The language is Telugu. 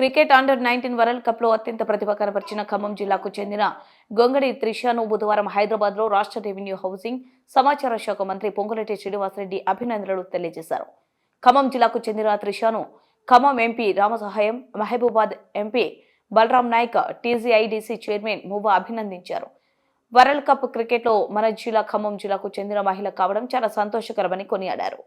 క్రికెట్ అండర్ నైన్టీన్ వరల్డ్ కప్లో అత్యంత ప్రతిభ కనబరిచిన ఖమ్మం జిల్లాకు చెందిన గొంగడి త్రిషాను బుధవారం హైదరాబాద్లో రాష్ట్ర రెవెన్యూ హౌసింగ్ సమాచార శాఖ మంత్రి పొంగులేటి శ్రీనివాసరెడ్డి అభినందనలు తెలియజేశారు. ఖమ్మం జిల్లాకు చెందిన త్రిషాను Khammam MP Ramasahayam Mahabubabad MP Balaram Naik TGIDC chairman Muvva అభినందించారు. వరల్డ్ కప్ క్రికెట్లో మన జిల్లా ఖమ్మం జిల్లాకు చెందిన మహిళ కావడం చాలా సంతోషకరమని కొనియాడారు.